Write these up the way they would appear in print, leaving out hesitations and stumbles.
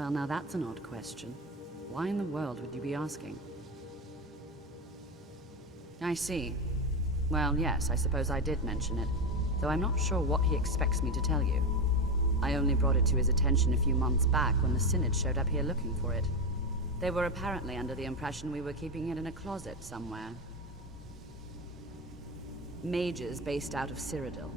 Well, now that's an odd question. Why in the world would you be asking? I see. Well, yes, I suppose I did mention it, though I'm not sure what he expects me to tell you. I only brought it to his attention a few months back when the Synod showed up here looking for it. They were apparently under the impression we were keeping it in a closet somewhere. Mages based out of Cyrodiil.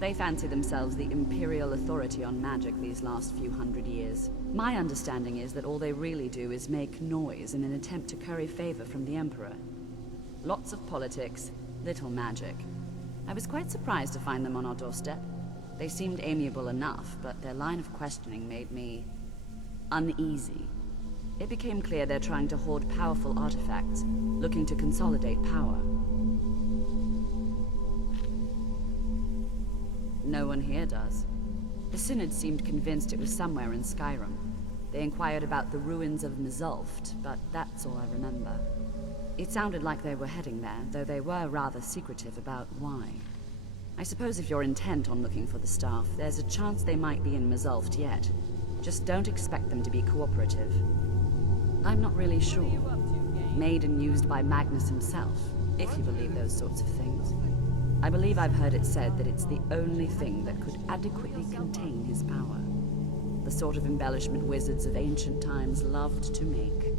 They fancy themselves the imperial authority on magic these last few hundred years. My understanding is that all they really do is make noise in an attempt to curry favor from the Emperor. Lots of politics, little magic. I was quite surprised to find them on our doorstep. They seemed amiable enough, but their line of questioning made me uneasy. It became clear they're trying to hoard powerful artifacts, looking to consolidate power. No one here does. The Synod seemed convinced it was somewhere in Skyrim. They inquired about the ruins of Mzulft, but that's all I remember. It sounded like they were heading there, though they were rather secretive about why. I suppose if you're intent on looking for the staff, there's a chance they might be in Mzulft yet. Just don't expect them to be cooperative. I'm not really sure. Made and used by Magnus himself, if you believe those sorts of things. I believe I've heard it said that it's the only thing that could adequately contain his power. The sort of embellishment wizards of ancient times loved to make.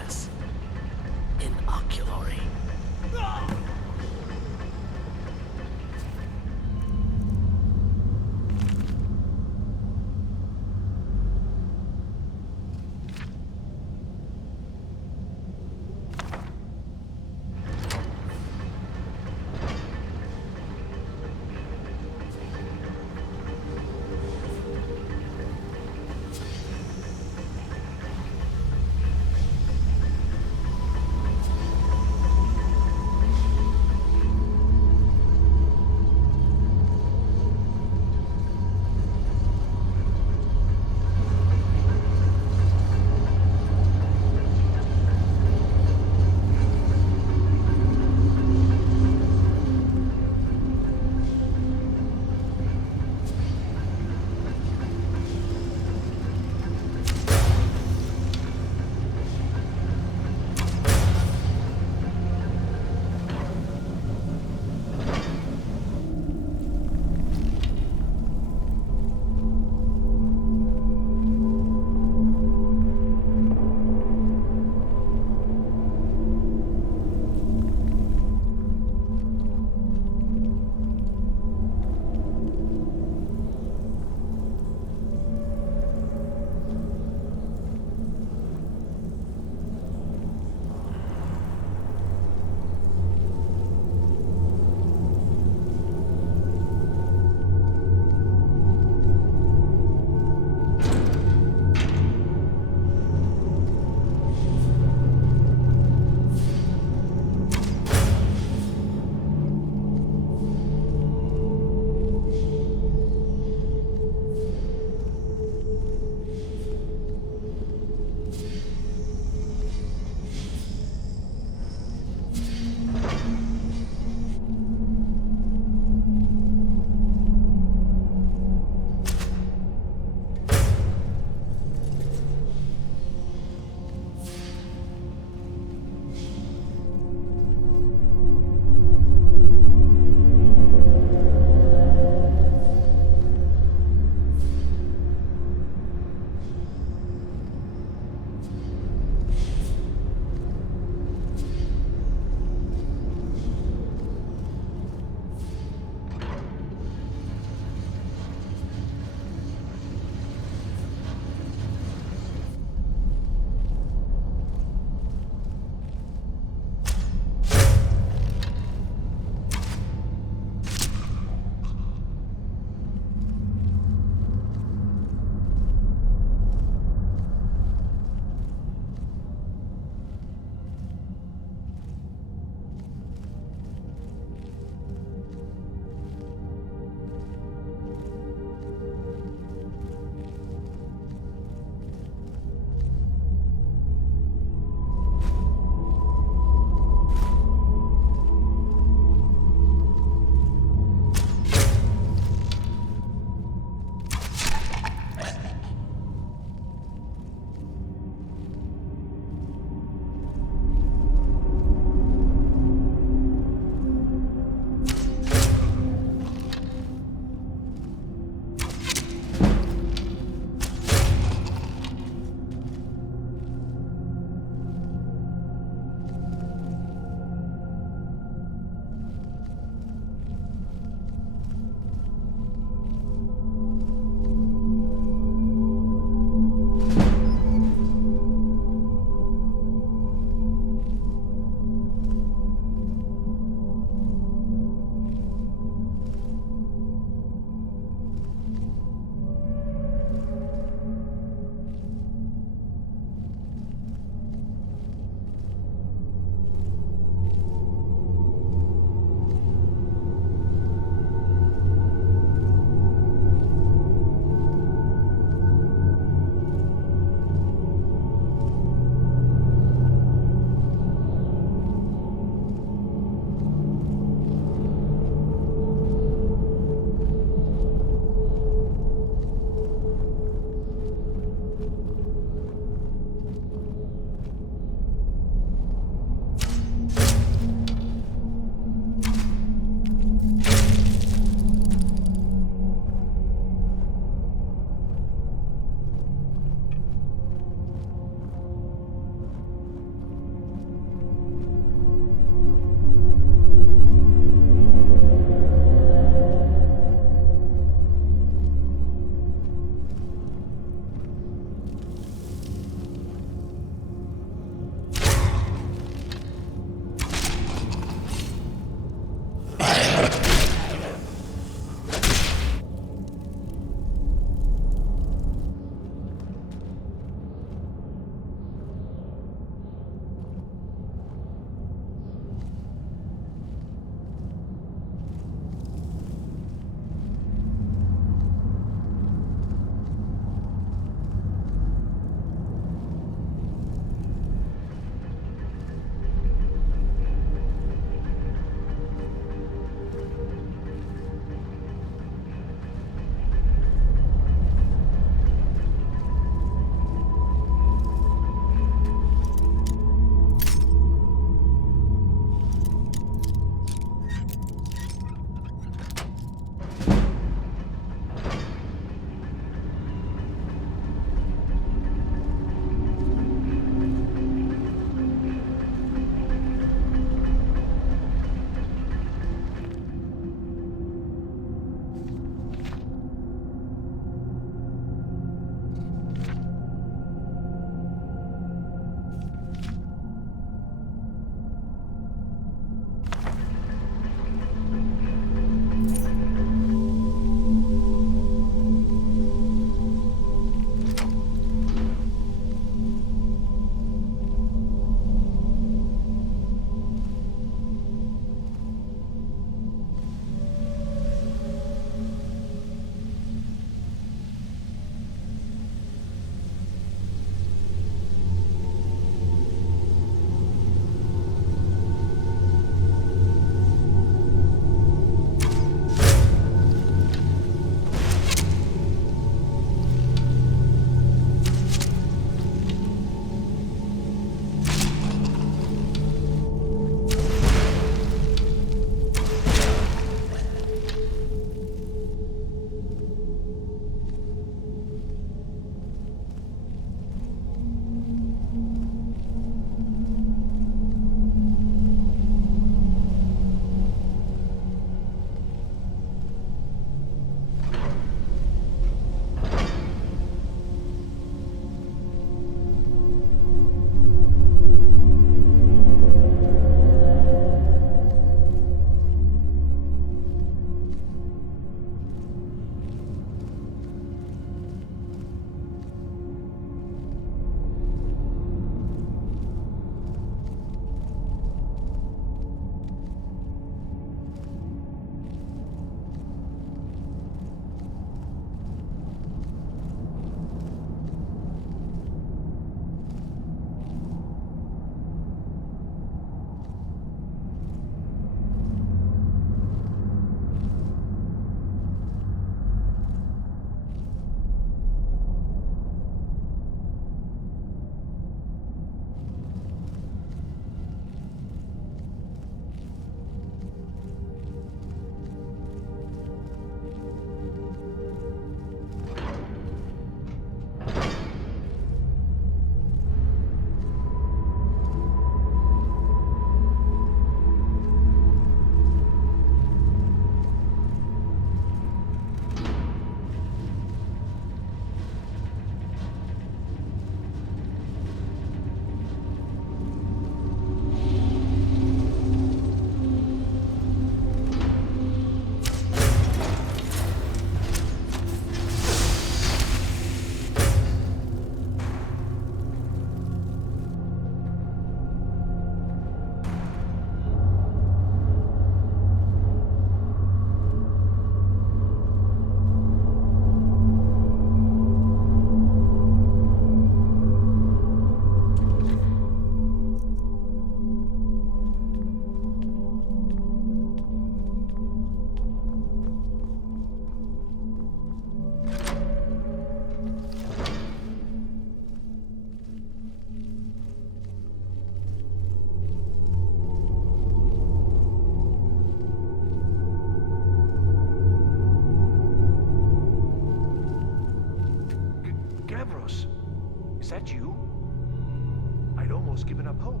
almost given up hope.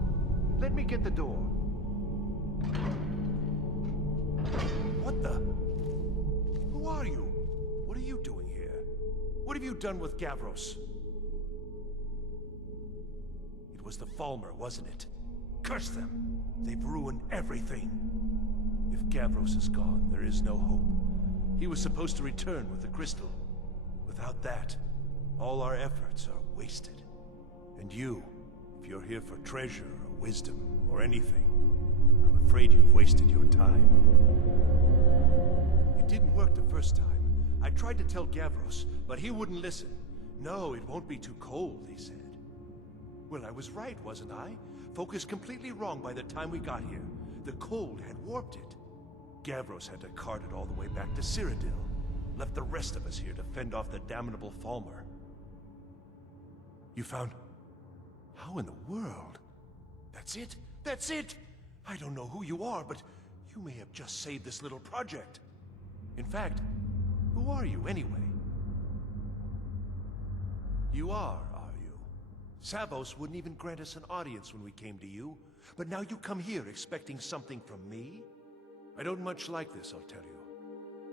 Let me get the door. What the? Who are you? What are you doing here? What have you done with Gavros? It was the Falmer, wasn't it? Curse them! They've ruined everything. If Gavros is gone, there is no hope. He was supposed to return with the crystal. Without that, all our efforts are wasted. And you, if you're here for treasure or wisdom or anything, I'm afraid you've wasted your time. It didn't work the first time. I tried to tell Gavros, but he wouldn't listen. No, it won't be too cold, he said. Well, I was right, wasn't I? Focused completely wrong by the time we got here. The cold had warped it. Gavros had to cart it all the way back to Cyrodiil. Left the rest of us here to fend off the damnable Falmer. You found... How in the world? That's it? That's it! I don't know who you are, but you may have just saved this little project. In fact, who are you anyway? You are you? Savos wouldn't even grant us an audience when we came to you, but now you come here expecting something from me? I don't much like this, I'll tell you.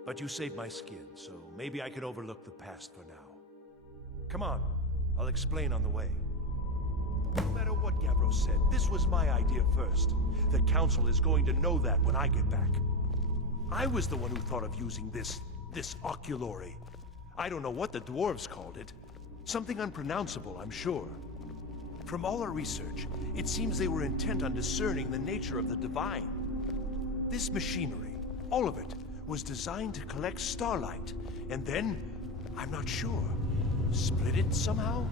But you saved my skin, so maybe I can overlook the past for now. Come on, I'll explain on the way. No matter what Gavros said, this was my idea first. The Council is going to know that when I get back. I was the one who thought of using this oculory. I don't know what the dwarves called it. Something unpronounceable, I'm sure. From all our research, it seems they were intent on discerning the nature of the divine. This machinery, all of it, was designed to collect starlight, and then, I'm not sure, split it somehow?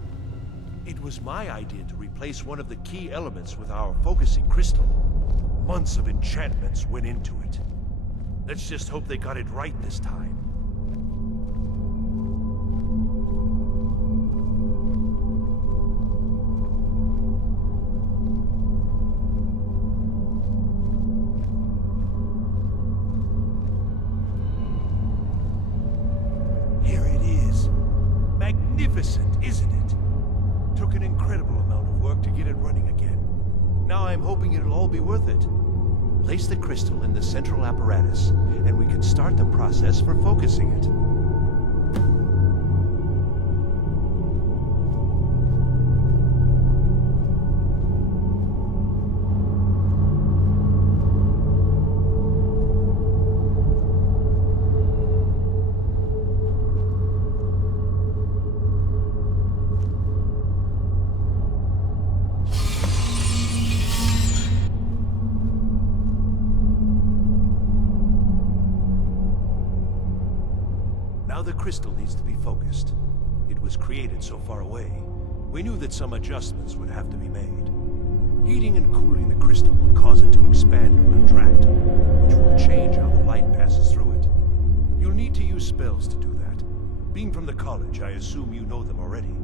It was my idea to replace one of the key elements with our focusing crystal. Months of enchantments went into it. Let's just hope they got it right this time. Here it is. Magnificent, isn't it? Took an incredible amount of work to get it running again. Now I'm hoping it'll all be worth it. Place the crystal in the central apparatus, and we can start the process for focusing it. The crystal needs to be focused. It was created so far away. We knew that some adjustments would have to be made. Heating and cooling the crystal will cause it to expand or contract, which will change how the light passes through it. You'll need to use spells to do that. Being from the college, I assume you know them already.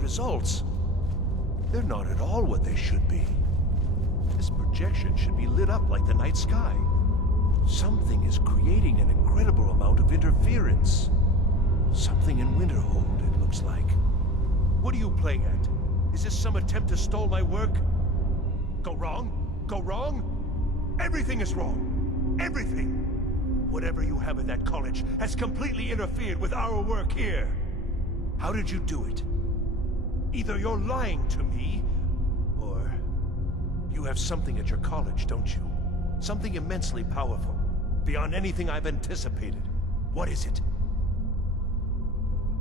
Results. They're not at all what they should be. This projection should be lit up like the night sky. Something is creating an incredible amount of interference. Something in Winterhold, it looks like. What are you playing at? Is this some attempt to stall my work? Go wrong? Go wrong? Everything is wrong. Everything. Whatever you have at that college has completely interfered with our work here. How did you do it? Either you're lying to me, or you have something at your college, don't you? Something immensely powerful, beyond anything I've anticipated. What is it?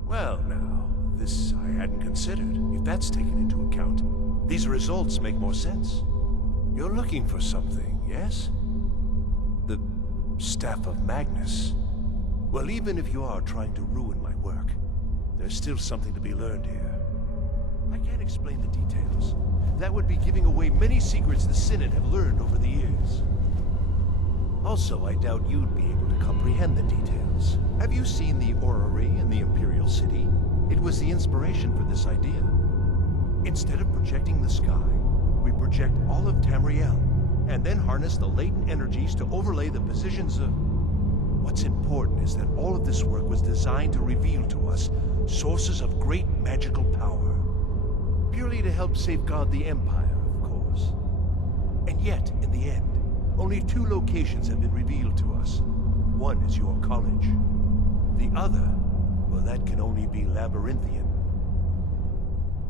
Well, now, this I hadn't considered. If that's taken into account, these results make more sense. You're looking for something, yes? The Staff of Magnus. Well, even if you are trying to ruin my work, there's still something to be learned here. I can't explain the details. That would be giving away many secrets the Synod have learned over the years. Also, I doubt you'd be able to comprehend the details. Have you seen the orrery in the Imperial City? It was the inspiration for this idea. Instead of projecting the sky, we project all of Tamriel, and then harness the latent energies to overlay the positions of... What's important is that all of this work was designed to reveal to us sources of great magical power. Purely to help safeguard the Empire, of course. And yet, in the end, only 2 locations have been revealed to us. One is your college. The other, well, that can only be Labyrinthian.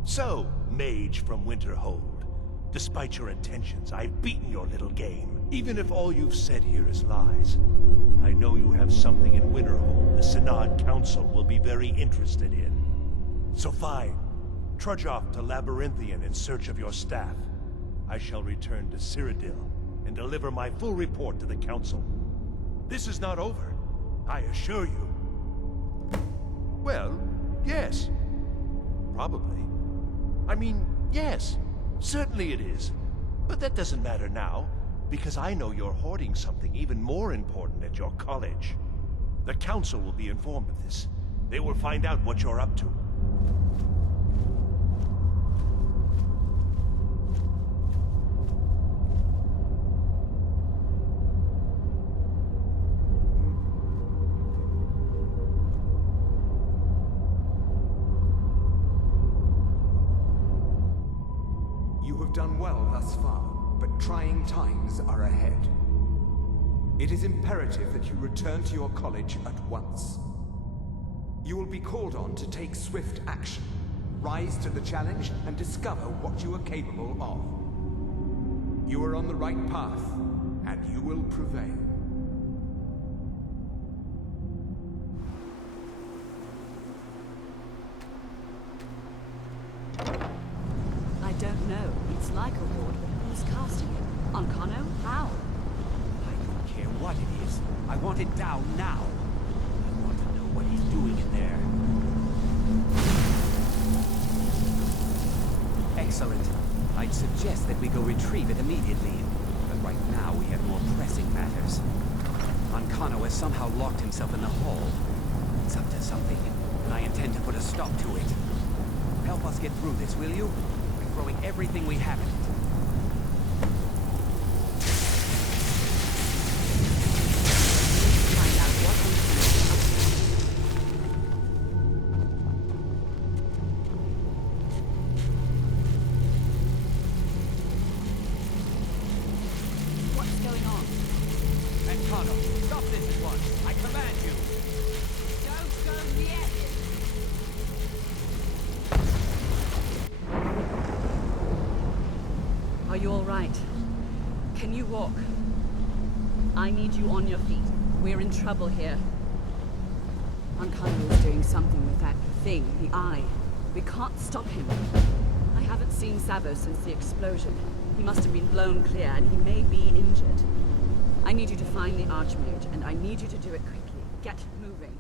So, mage from Winterhold, despite your intentions, I've beaten your little game. Even if all you've said here is lies, I know you have something in Winterhold the Synod Council will be very interested in. So fine, trudge off to Labyrinthian in search of your staff. I shall return to Cyrodiil and deliver my full report to the Council. This is not over, I assure you. Well, yes. Probably. I mean, yes. Certainly it is. But that doesn't matter now, because I know you're hoarding something even more important at your college. The Council will be informed of this. They will find out what you're up to. You have done well thus far, but trying times are ahead. It is imperative that you return to your college at once. You will be called on to take swift action, rise to the challenge, and discover what you are capable of. You are on the right path, and you will prevail. I don't know. It's like a ward, but who's casting it? On Kano? How? I don't care what it is. I want it down now. I want to know what he's doing in there. Excellent. I'd suggest that we go retrieve it immediately. But right now we have more pressing matters. Ankano has somehow locked himself in the hall. It's up to something, and I intend to put a stop to it. Help us get through this, will you? By throwing everything we have at it. Find out what we can. What's going on? Ankano, stop this at once. I command you. Don't go near him! Are you all right? Can you walk? I need you on your feet. We're in trouble here. Ankano is doing something with that thing, the eye. We can't stop him. I haven't seen Sabo since the explosion. He must have been blown clear, and he may be injured. I need you to find the Archmage, and I need you to do it quickly. Get moving.